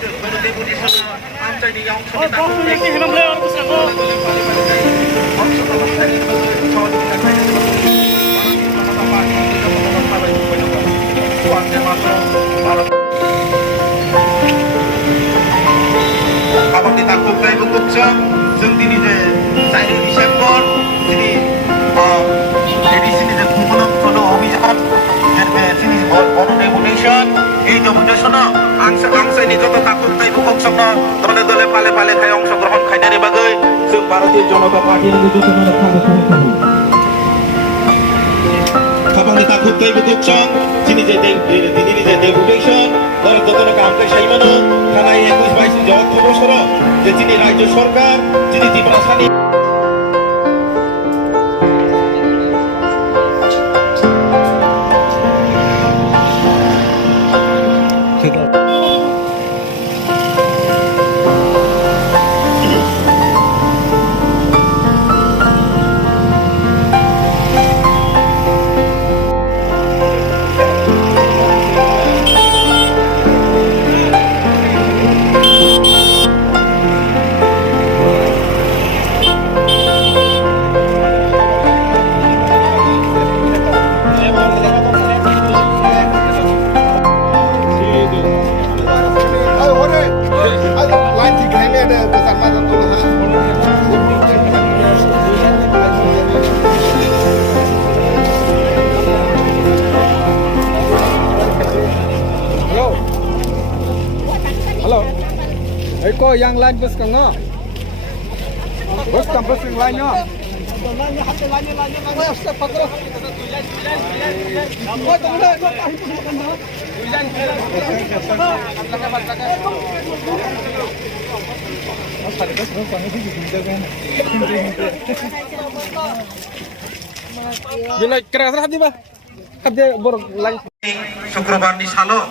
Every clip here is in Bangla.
Abang ditakutkan ibu kecam, sendiri je 4 Disember, sini edisi ni je kumulum solo অভিযান, jadi sini bono deputation, এই deputation angsa ini joto takutkan ibu kecam na, dole pale khai অংশগ্রহণ খাইনানি bagai, जों Bharatiya Janata party ni joto na kamu. Abang ditakutkan ibu kecam, sini je deputation, dole joto na kamu khai mana, karena 21-22 জগৎ বছর যে তিনি রাজ্য সরকার যিনি Tripura Eko yang lain bus kanga, bus kampus yang lainnya. Bila keras hati bah, kerja borong lain. Syukurbar ni salo,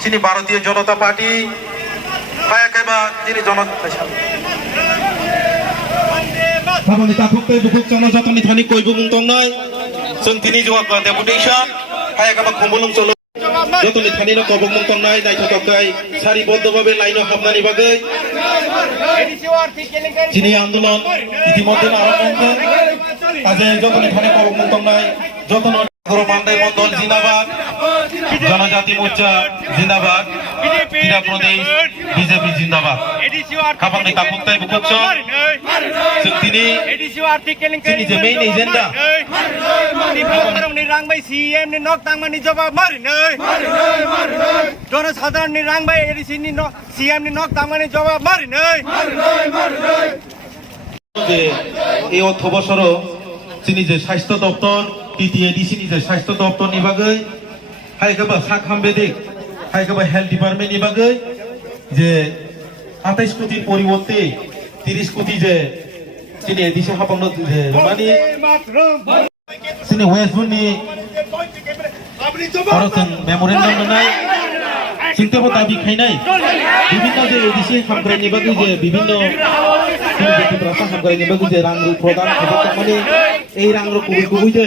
sini Bharatiya Janata Party. Kaya kaya jadi jonot. Abang ditakutkan ibu kecam jatuh ni thani koi bumung tong nai, sentini juga deputation. Kaya kaya kumbulung solo jatuh ni thani nak bumung tong nai, nai jatuh kaya sari bodoh babe lain nak hamna ni bagai. Sini आंदोलन ইতিমধ্যে আরম্ভ আজ যত এখানে কর্মমুক্ত নাই যত গৌরবান্দাই মন্ডল জিন্দাবাদ জনজাতি মোর্চা জিন্দাবাদ ত্রিপুরা প্রদেশ বিজেপি জিন্দাবাদ খাপাংনি তাকুকতাই বুকুচ্ছ তিনি যে মেইন এজেন্ডা নিরাংবাই সিএম নি নক তাংমা নি জবাব মারি নই জনসাধারণ নিরাংবাই এডিসি নি সিএম নি নক তাংমা নি জবাব মারি নই এই অর্থ বছর তিনি যে স্বাস্থ্য দপ্তর টিটিএডিসি নি যে স্বাস্থ্য দপ্তর নি বাগৈ হাইকাবা সাকহামবেদিক হাইকাবা হেলথ ডিপার্টমেন্ট নি বাগৈ যে 28 কোটির পরিবর্তে 30 কোটি যে তিনি এডিসি হাপান্ন যে রমানি তিনি ওয়েস্টবুনি ভারতন মেমোরেন্ডাম নাই চিন্তাবো দাবি খাইনাই বিভিন্ন যে এডিসি হামগ্রানি বাগৈ যে বিভিন্ন ত্রিপুরা হামগ্রানি বাগৈ যে রাং প্রদান খবর মানে এই রাং কুবুই যে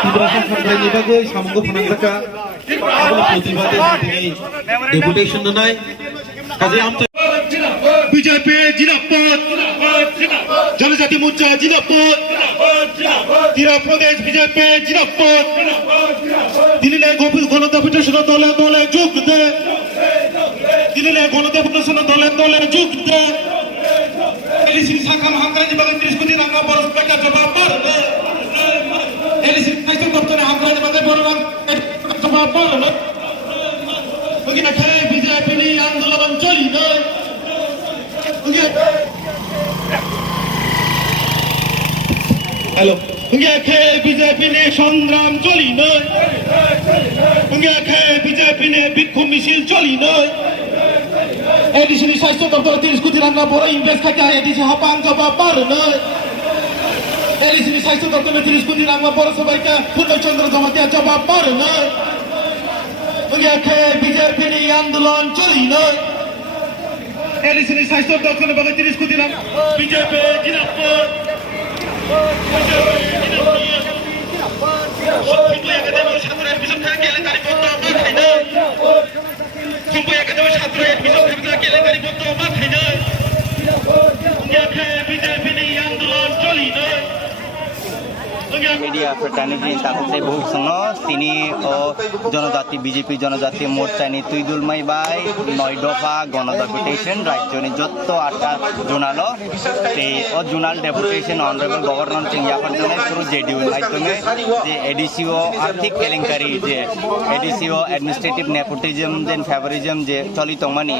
ত্রিপুরা হামগ্রানি বাগৈ সামগ্র ফনাংজাকা আবল প্রতিবাদে তিনি ডেপুটেশন নাই কাজে আমতে বিজেপি জিন্দাবাদ জনজাতি মোর্চা জিন্দাবাদ ত্রিপুরা প্রদেশ বিজেপি জিন্দাবাদ দিল্লি গণডেপুটেশন দলে দলে যোগ দে দিল্লি গণডেপুটেশন দলে দলে যোগ দে এলিসি সাকাম হামগ্রানি বাগৈ 30 কোটি টাকা বরস টাকা জবাব পারবে এলিসি স্বাস্থ্য দপ্তরে হামগ্রানি বাগৈ বরং জবাব পারবে ওগিনা খায় বিজেপি নি আন্দোলন চলি নয় হ্যালো বিজেপি নে সংগ্রাম চলি নয় বিজেপি নে বিক্ষোভ মিছিল চলি নয় এডিসি স্বাস্থ্য দপ্তর 30 কোটি টাকা বড় ইনভেস্ট খাইতে এডিসি হাপাং জবাব পার নয় এডিসি স্বাস্থ্য দপ্তরে 30 কোটি টাকা বড় সবাইকে পূর্ণচন্দ্র জমাতিয়া জবাব পার নয় বিজেপি নে আন্দোলন চলি নয় এডিসি স্বাস্থ্য দপ্তরে 30 কোটি টাকা বিজেপি জিন্দাবাদ ছাত্র এরিয়া ফ্রেটার্নিটি তাকতে বহু সঙ্গ তিনি ও জনজাতি বিজেপি জনজাতি মোর্চানি তুইদুল মাই বাই 9 দফা গণ ডেপুটেশন রাজ্যনি যত 8টা জোনালো তে ও জোনাল ডেপুটেশন অনারেবল গভর্নর চিংয়া ফরজনে থ্রু জেডিউ মাধ্যমে যে এডিসিও আর্থিক কেলেঙ্কারি যে এডিসিও অ্যাডমিনিস্ট্রেটিভ নেপোটিজম দেন ফেভারিজম যে চলিত মানি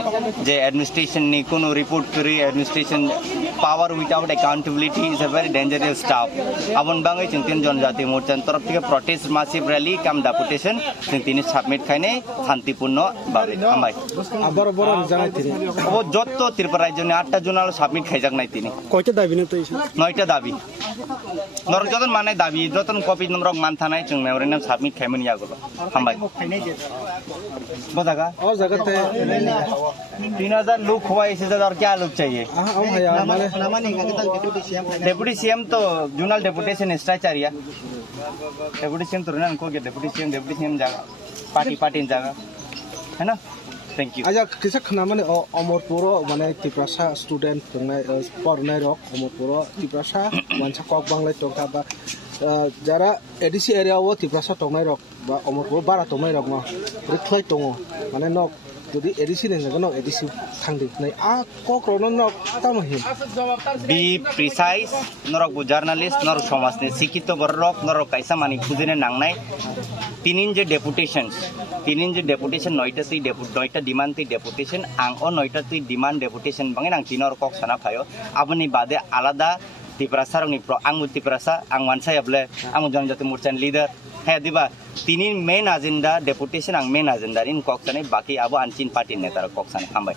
যে অ্যাডমিনিস্ট্রেশন নি কোনো রিপোর্ট করি administration power without accountability is a very dangerous stuff আবন বাঙাই जों तीन जनजाति मोर्चानि तरफ থেকে protest massive rally cum deputation जों তিনি সাবমিট খাইনে শান্তিপূর্ণ ভাবে হামবাই আবার বড় জানাই তিনি ও যত ত্রিপুরা রাজ্যনি 8টা জোনাল সাবমিট খাইজাক নাই তিনি কয়টা দাবি না তো 9টা দাবি নরক যতন মানে দাবি যতন কপি নম্বর মানথানাই जों মেমোরেন্ডাম সাবমিট খাইমনি আগলো হামবাই বদাগা और जगह ते 3000 लोग हुआ इसी से और क्या लोग चाहिए हम भैया माने डेप्यूटी सीएम तो जूनल डेपुटेशन स्ट्रक्चरिया डेप्यूटी सीएम तो रहना को डेप्यूटी सीएम जागा पार्टी जागा है ना थैंक यू आजा किसा खना माने अमरपुर माने तिप्रासा स्टूडेंट फंगनाय पढ़नाय रक अमरपुर तिप्रासा मानसा कक बांगलाय टका बा যারা এডিসি এরিয়াও তিপ্রাসা টংনাই রক বা অমরপুর বারা টংনাই রক মা রিখ্লাই টং মানে নক যদি এডিসি নেন নক এডিসি থাংদি নাই আ কক্রন নক তাম হিম बी प्रिसाइज नरक बु जर्नलिस्ट नरक समाजनि शिक्षित बरक नरक कायसा मानि खुजिने नांनाय तिनिन जे डेपुटेशन 9टा डिमांड ति डेपुटेशन आं ओ 9टा ति डिमांड डेपुटेशन बाङै नां तिनर कक साना फायो आबनि बादे आलादा तिप्रासारनि आं तिप्रासा आं मानसायाब्ले आं जनजाति मोर्चानि लिडार है दिबा तिनि मेन एजेंडा डेपुटेशन आं मेन एजेंडा इन कक सानै बाकी आबो आनचिन पार्टी नेतार कक सानै हामबाय